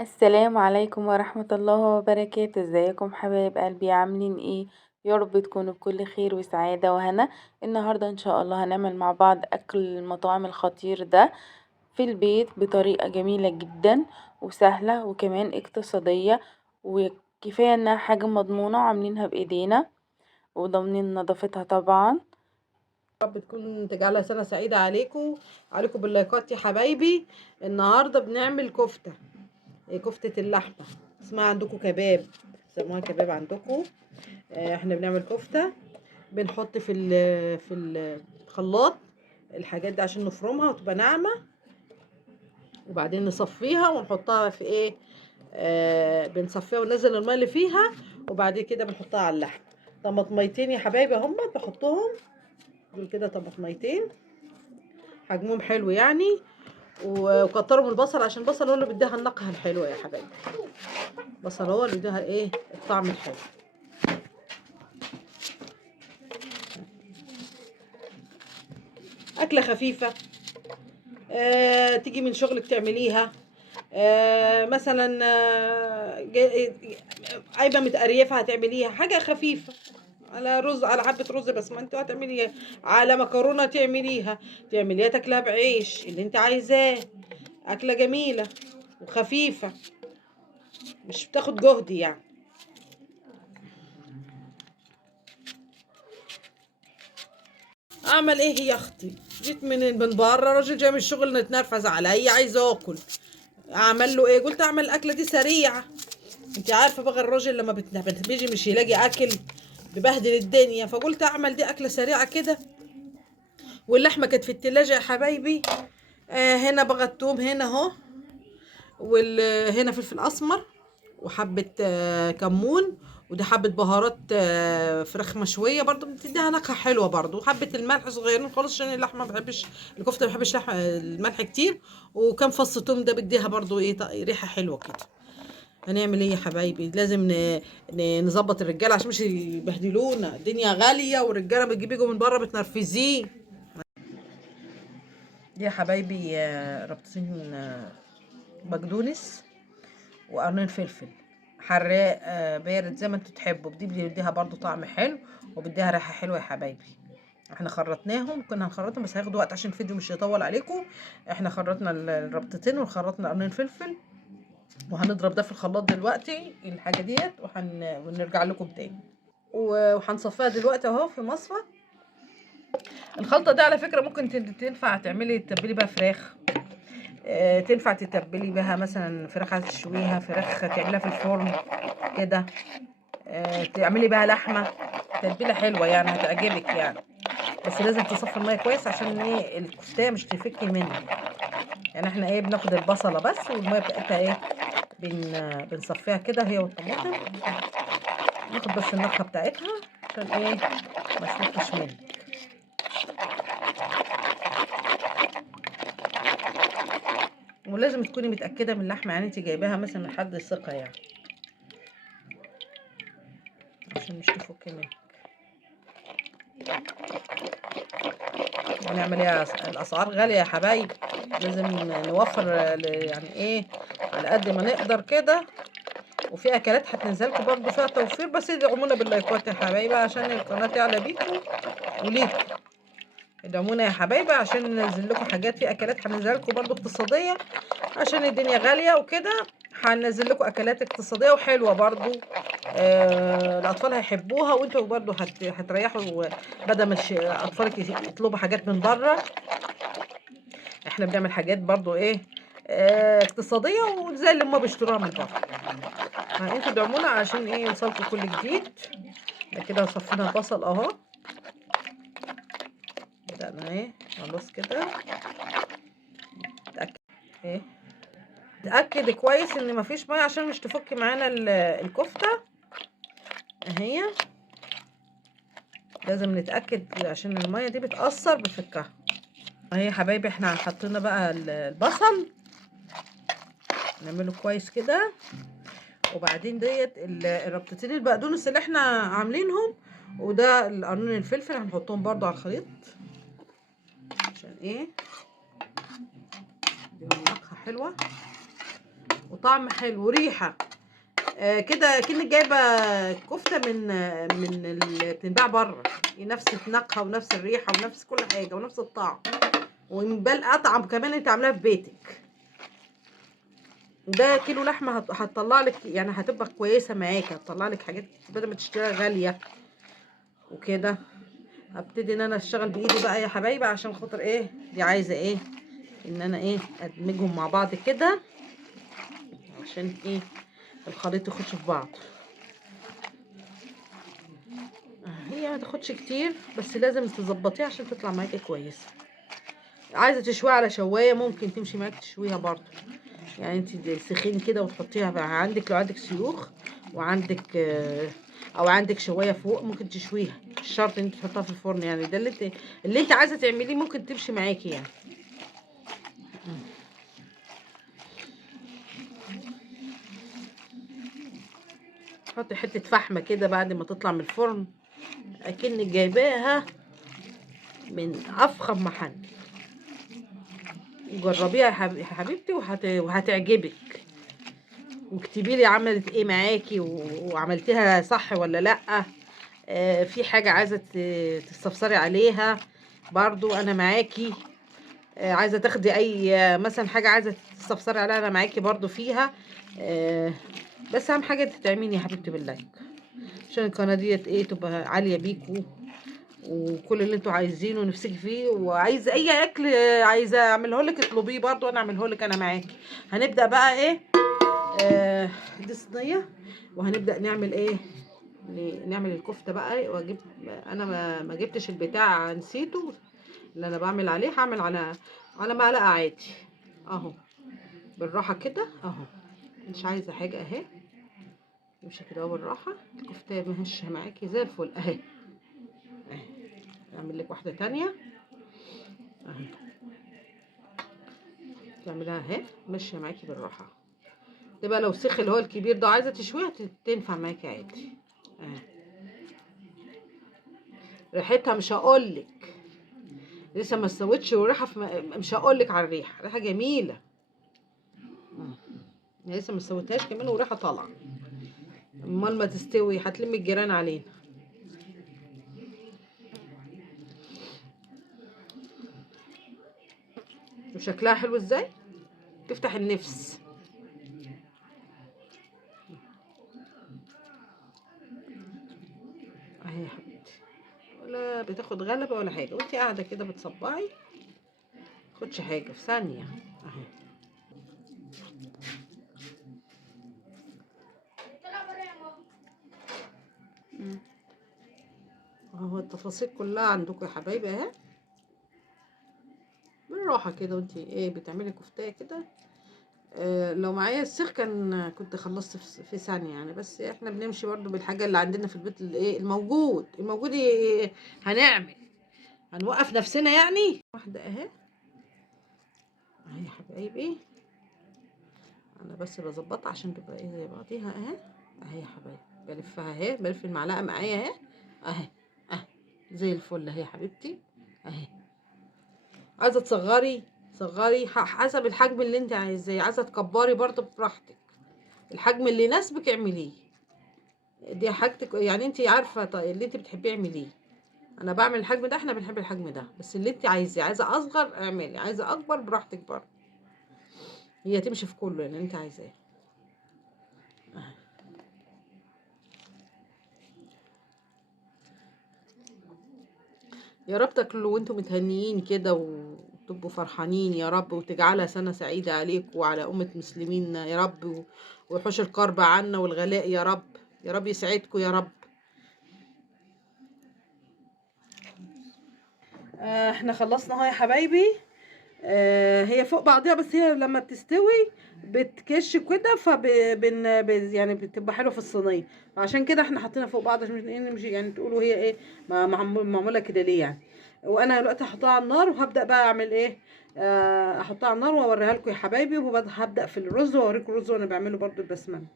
السلام عليكم ورحمة الله وبركاته. ازيكم حبايب قلبي؟ عاملين ايه؟ يا رب تكونوا بكل خير وسعادة وهنا. النهاردة ان شاء الله هنعمل مع بعض اكل المطاعم الخطير ده في البيت بطريقة جميلة جدا وسهلة وكمان اقتصادية، وكفاية انها حاجة مضمونة وعاملينها بايدينا وضامنين نظافتها طبعا. رب تكون تجعلها سنة سعيدة عليكم باللايكات يا حبايبي. النهاردة بنعمل كفتة، كفتة اللحمة. اسمها عندكم كباب، سموها كباب عندكم. احنا بنعمل كفتة. بنحط في الخلاط الحاجات دي عشان نفرمها وتبقى ناعمة، وبعدين نصفيها ونحطها في ايه. بنصفيها وننزل الماء اللي فيها، وبعد كده بنحطها على اللحم. طماطميتين يا حبايبي هم بحطهم دول كده، طماطميتين حجمهم حلو يعني. وكتروا من البصل عشان البصل هو اللي بيديها النكهه الحلوه يا حبايبي. البصل هو اللي بيديها ايه، الطعم الحلو. اكله خفيفه، تيجي من شغلك تعمليها. مثلا قايمه متقريفه هتعمليها حاجه خفيفه، على رز، على حبه رز بس ما انت هتعمليها، على مكرونه تعمليها تاكلها بعيش اللي انت عايزاه. اكله جميله وخفيفه، مش بتاخد جهد يعني. اعمل ايه يا اختي؟ جيت من بره، راجل جاي من الشغل نتنرفز عليا عايز اكل. اعمل له ايه؟ قلت اعمل الاكله دي سريعه. انت عارفه بقى الراجل لما بيجي مش يلاقي اكل ببهدل الدنيا، فقلت اعمل دي اكله سريعه كده. واللحمه كانت في التلاجة يا حبايبي. هنا بقى التوم هنا اهو، وهنا فلفل اسمر، وحبه كمون، ودي حبه بهارات فراخ مشويه برضو بتديها نكهه حلوه برضو، وحبه الملح صغيرين خالص عشان اللحمه ما بحبش، الكفته ما بحبش الملح كتير. وكم فص توم ده بديها برضو ايه ريحه حلوه كده. هنعمل ايه يا حبايبي؟ لازم نظبط الرجاله عشان مش يبهدلونا، الدنيا غاليه والرجاله بتجيبوا من بره متنرفزين. دي يا حبايبي ربطتين بقدونس وقرنين فلفل حراق بارد زي ما انتوا تحبوا، دي بيديها برضو طعم حلو وبيديها ريحه حلوه يا حبايبي. احنا خرطناهم، كنا هنخرطهم بس هياخدوا وقت عشان الفيديو مش يطول عليكم. احنا خرطنا الربطتين وخرطنا قرنين فلفل، وهنضرب ده في الخلاط دلوقتي الحاجه ديت، ونرجع لكم تاني. وهنصفيها دلوقتي اهو في مصفى. الخلطه دي على فكره ممكن تنفع تتبلي بيها فراخ، تنفع تتبلي بها مثلا فراخ عايزه تشويها، فراخ تعملها في الفرن كده، تعملي بها لحمه. تتبيله حلوه يعني هتعجبك يعني. بس لازم تصفي الميه كويس عشان ايه الكفتة مش تفكي منك. يعني احنا ايه بناخد البصله بس والميه بتاعتها ايه بنصفيها كده هي والطماطم، ناخد بس النكهه بتاعتها عشان ايه ما تفكش منك. ولازم تكوني متاكده من اللحمه، يعني انت جايباها مثلا من حد ثقه يعني عشان مش تفكي منك. ونعمل ايه؟ الاسعار غاليه يا حبايبي، لازم نوفر يعني ايه على قد ما نقدر كده. وفي اكلات هتنزلكم برضو فيها توفير، بس ادعمونا باللايكات يا حبايبي عشان القناه تعلى بيكم وليكم. ادعمونا يا حبايبي عشان ننزل لكم حاجات، في اكلات هننزل لكم برضو اقتصاديه عشان الدنيا غاليه وكده. هننزل لكم اكلات اقتصاديه وحلوه برضو، الاطفال هيحبوها، وانتوا برضو هتريحوا بدل ما اطفالك يطلبوا حاجات من بره. احنا بنعمل حاجات برضو ايه اقتصاديه وزي اللي هما بيشتروها من بره. فانتوا دعمونا عشان ايه يوصلكم كل جديد. كده صفينا البصل اهو، بدأنا ايه خلاص كده. تأكد ايه، تأكد كويس ان مفيش ميه عشان مش تفك معانا الكفتة اهي. لازم نتأكد عشان الميه دي بتأثر بفكها اهي يا حبايبي. احنا حطينا بقى البصل، نعمله كويس كده. وبعدين ديت الربطتين البقدونس اللي احنا عاملينهم، وده القرنين الفلفل هنحطهم برضو على الخليط عشان ايه دي نكهه حلوه. وطعم حلو وريحه. كده كأنك جايبه كفته من اللي بتنباع بره، نفس النكهه ونفس الريحه ونفس كل حاجه ونفس الطعم، وبل اطعم كمان انت عاملاها في بيتك. ده كيلو لحمه هتطلع لك يعني، هتبقى كويسه معاك، هتطلع لك حاجات بدل ما تشتريها غاليه وكده. هبتدي ان انا اشتغل بايدي بقى يا حبايبي، عشان خاطر ايه دي عايزه ايه ان انا ايه ادمجهم مع بعض كده، عشان ايه الخليط يخش في بعض. هي ما تاخدش كتير، بس لازم تظبطيها عشان تطلع معاكي كويسه. عايزه تشويها على شوايه ممكن تمشي معاك تشويها برضو، يعني انت تسخني كده وتحطيها بقى عندك، لو عندك سيوخ وعندك او عندك شوايه فوق ممكن تشويها، مش شرط ان انت تحطها في الفرن يعني. ده اللي انت عايزه تعمليه ممكن تمشي معاكي يعني. حطي حته فحمه كده بعد ما تطلع من الفرن، اكنك جايباها من افخم محل. جربيها يا حبيبتي وهتعجبك، واكتبي لي عملت ايه معاكي وعملتيها صح ولا لا. في حاجه عايزه تستفسري عليها برضو انا معاكي. عايزه تاخدي اي مثلا حاجه عايزه تستفسري عليها انا معاكي برضو فيها. بس اهم حاجه تدعميني يا حبيبتي باللايك، عشان القناه ديت ايه تبقى عاليه بيكوا، وكل اللي انتوا عايزينه ونفسك فيه، وعايزه اي اكل عايزه اعمله لك اطلبيه برضو انا اعمله لك انا معاكي. هنبدا بقى ايه دي صينيه، وهنبدا نعمل ايه نعمل الكفته بقى. واجيب انا ما جبتش البتاع، نسيته اللي انا بعمل عليه. هعمل على معلقه عادي اهو، بالراحه كده اهو، مش عايزه حاجه اهي، امشي كده بالراحه. الكفته مهشه معاكي زي الفل اهي. اعمل لك واحده تانية اهي، تعملها اهي ماشيه معاكي بالراحه. تبقى لو سخ اللي هو الكبير ده عايزه تشويها تنفع معاكي عادي اهي. ريحتها مش هقولك، لسه ما استوتش، والريحه مش هقولك على الريحه، ريحه جميله. لسه ما استوتهاش كمان وريحه طالعه. امال ما تستوي هتلم الجيران علينا. وشكلها حلو ازاي، تفتح النفس. اهي يا حبيبتي، ولا بتاخد غلبه ولا حاجه، وانتي قاعده كده بتصبعي خدش حاجه في ثانيه اهي. اهو التفاصيل كلها عندكم يا حبايبي اهي، بالراحه كده وانتي ايه بتعملي كفتايه كده. لو معايا السيخ كنت خلصت في ثانيه يعني، بس احنا بنمشي برضو بالحاجه اللي عندنا في البيت، الايه الموجود هنعمل، هنوقف نفسنا يعني. واحده اهي اهي يا حبايبي، انا بس بظبطها عشان تبقى ايه زي بعضيها اهي. اهي يا حبايبي بلفها اهي، بلف المعلقه معايا اهي اهي اهي زي الفل اهي يا حبيبتي اهي. عايزه تصغري صغري حسب الحجم اللي انت عايزاه، عايزه تكبري برضو براحتك، الحجم اللي يناسبك اعمليه. دي حاجتك يعني، انت عارفه اللي انت بتحبيه اعمليه. انا بعمل الحجم ده، احنا بنحب الحجم ده، بس اللي انت عايزاه، عايزه اصغر اعملي، عايزه اكبر براحتك برضه، هي تمشي في كله اللي انت عايزاه. يا رب تاكلوا وانتم متهنيين كده وتبقوا فرحانين يا رب، وتجعلها سنة سعيدة عليكم وعلى أمة مسلمين يا رب، ويحوش الكرب عنا والغلاء يا رب، يا رب يسعدكم يا رب. احنا خلصنا اهو يا حبايبي. هي فوق بعضيها، بس هي لما بتستوي بتكش كده يعني بتبقى حلوه في الصينيه، عشان كده احنا حاطينها فوق بعض، عشان مش يعني تقولوا هي ايه معموله كده ليه يعني. وانا دلوقتي هحطها على النار، وهبدا بقى اعمل ايه احطها على النار واوريها لكم يا حبايبي، وهبدا في الرز واوريكم الرز وانا بعمله برده البسمتي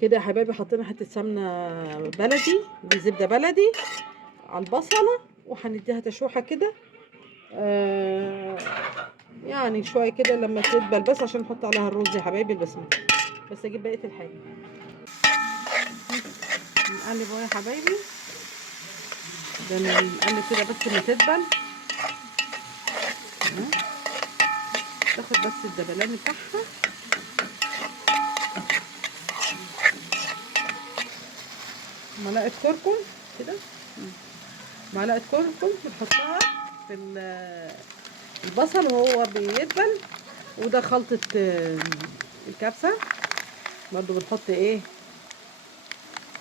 كده يا حبايبي. حطينا حته سمنه بلدي، دي زبده بلدي على البصله، وهنديها تشويحه كده. يعني شويه كده لما تدبل، بس عشان نحط عليها الرز يا حبايبي البسمتي. بس اجيب بقيه الحاجه. نقلب اهو يا حبايبي، ده نقلب كده بس ما تدبل. تاخد بس الدبلان بتاعها. معلقه كركم كده، معلقه كركم بنحطها في البصل وهو بيدبل. وده خلطه الكبسه برضو بنحط ايه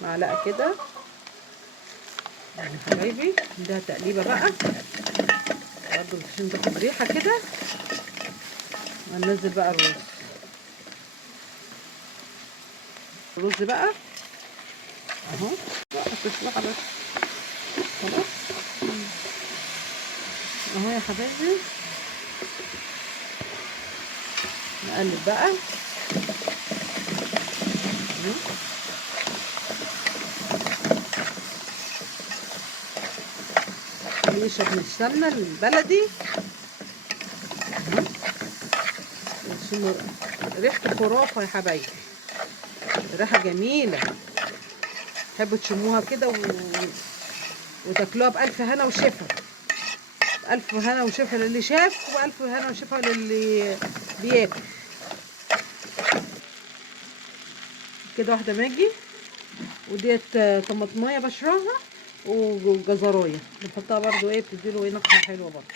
معلقه كده يعني حبايبي. ده تقليبه بقى برضو عشان تاخد ريحه كده. هننزل بقى الرز بقى اهو بقى تسلق بس خلاص اهو يا حبايبي. نقلب بقى نشرب من السمنه البلدي. ريحته خرافه يا حبايبي، ريحه جميله. تحبوا تشموها كده وتاكلوها بألف هنا وشفا. بألف هنا وشفا للي شاف، وبألف هنا وشفا للي بياكل. كده واحده ماجي، وديت طماطمايه بشرها وجزرايه بنحطها برضو ايه بتديله ايه نكهه حلوه برضو.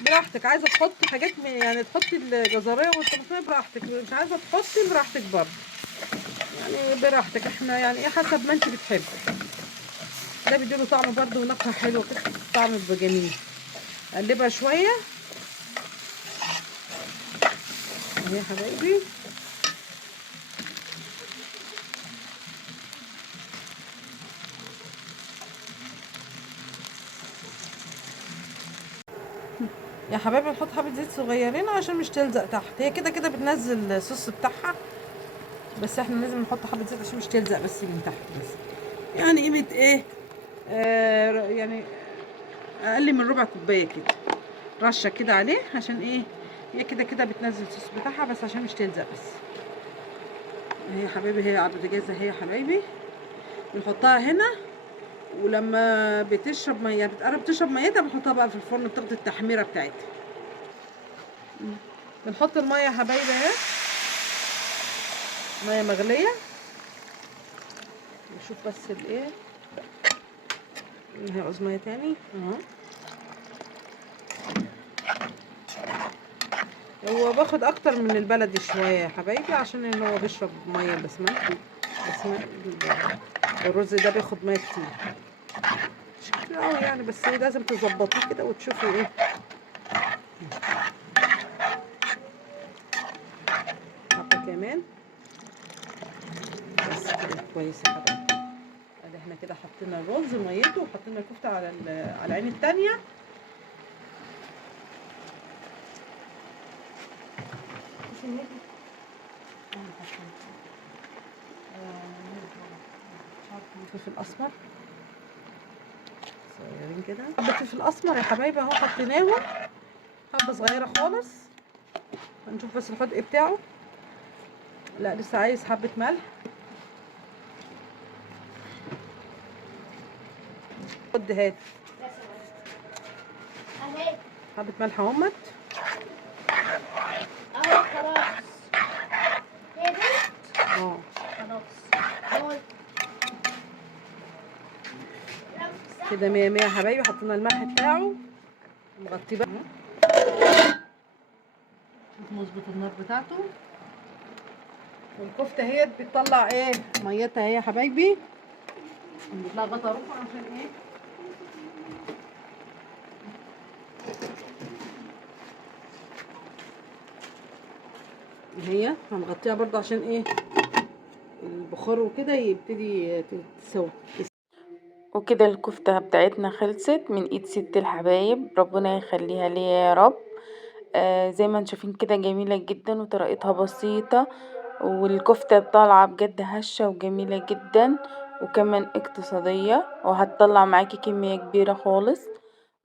براحتك، عايزه تحطي حاجات يعني تحطي الجزرايه والطماطمايه براحتك، مش عايزه تحطي براحتك برضو، يعني براحتك. احنا يعني ايه حسب ما انت بتحبي. ده بيديله طعم برضو ونكهه حلوه كده، طعم بيبقى جميل. اقلبها شويه اهي يا حبايبي. يا حبايبي نحط حبه زيت صغيرين عشان مش تلزق تحت. هي كده كده بتنزل الصوص بتاعها، بس احنا لازم نحط حبه زيت عشان مش تلزق بس من تحت بس. يعني قيمه ايه يعني اقل من ربع كوبايه كده، رشه كده عليه عشان ايه. هي كده كده بتنزل الصوص بتاعها بس عشان مش تلزق بس. اهي يا حبايبي هي على البوتاجاز اهي يا حبايبي. بنحطها هنا، ولما بتشرب ميه بتقرب تشرب ميتها بنحطها بقى في الفرن بتاخد التحميره بتاعتها. بنحط الميه يا حبايبي اهي، ميه مغليه. نشوف بس الايه هي عاوز ميه تاني اهو. هو باخد اكتر من البلدي شويه يا حبايبي عشان هو بيشرب ميه بسمتي. الرز ده بياخد ميه كتير، مش كتير قوي يعني، بس لازم تظبطيه كده وتشوفي ايه. حبه كمان بس كده كويس يا حبايبي. ادي احنا كده حطينا الرز ميته وحطينا الكفته على العين التانيه. فلفل اسمر صغيرين كده، حبه فلفل اسمر يا حبايبي اهو حطيناهم حبه صغيره خالص. هنشوف بس الحدق بتاعه. لا لسه عايز حبه ملح. خد هات حبه ملح اهمت اهو خلاص. هي دي خلاص كده مية مية يا حبايبي. حطينا الملح بتاعه نغطيه بقى. نظبط النار بتاعته. والكفته اهي بتطلع ايه ميتها اهي يا حبايبي. نجيب لها غطا رفع عشان ايه هي هنغطيها برضه عشان ايه البخار وكده يبتدي تسوي. وكده الكفتة بتاعتنا خلصت من ايد ست الحبايب، ربنا يخليها ليا يا رب. زي ما انتم شايفين كده جميلة جدا وطريقتها بسيطة، والكفتة طالعة بجد هشة وجميلة جدا وكمان اقتصادية، وهتطلع معاكي كمية كبيرة خالص.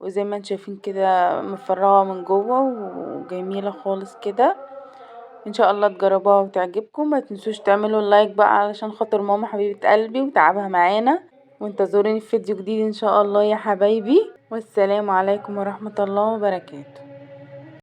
وزي ما انتم شايفين كده مفرغة من جوه وجميلة خالص كده. ان شاء الله تجربوها وتعجبكم. ما تنسوش تعملوا لايك بقى علشان خاطر ماما حبيبة قلبي وتعبها معانا، وانتظروني في فيديو جديد ان شاء الله يا حبايبي. والسلام عليكم ورحمة الله وبركاته.